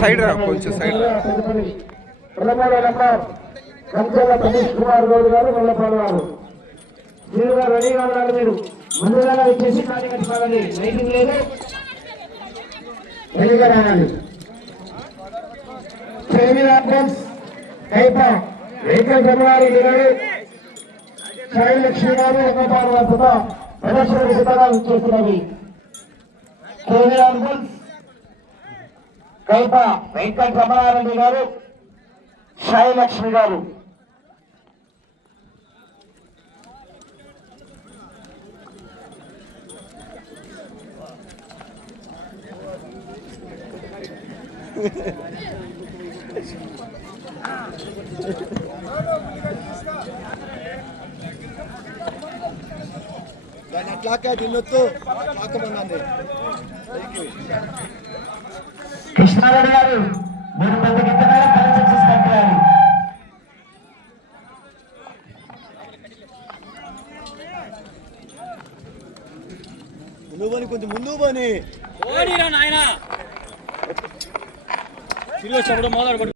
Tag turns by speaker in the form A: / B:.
A: Side రా, కొంచెం side
B: Kanchela Satish Kumar Goud గారు గొల్లపాడు వారు. మీరుగా రెడీగా ఉన్నారు మీరు. ముందుగా వచ్చేసి కట్టుకోవాలండి లైటింగ్ లేదు. రెడీగా రావాలి కైప వెంకట రమణారెడ్డి గారు సాయి లక్ష్మి గారు వంగపాడు వారు కూడా ప్రదర్శన సిద్ధంగా చేస్తున్నవి కేవీ అడ్వాన్స్ కైప వెంకట రమణారెడ్డి గారు సాయి లక్ష్మి గారు.
C: దాన్ని అట్లాకే తిన్నొత్తు ఆకమన్నది
B: కృష్ణారెడ్డి గారు మీరు పెద్ద గిట్టగా కలిసి
C: కొంచెం ముందు పని.
D: ఓడిరా నాయనా. ತಿರುಗಿಸ್ಬಿಡು ಮಾತಾಡ್ಬಿಟ್ಟು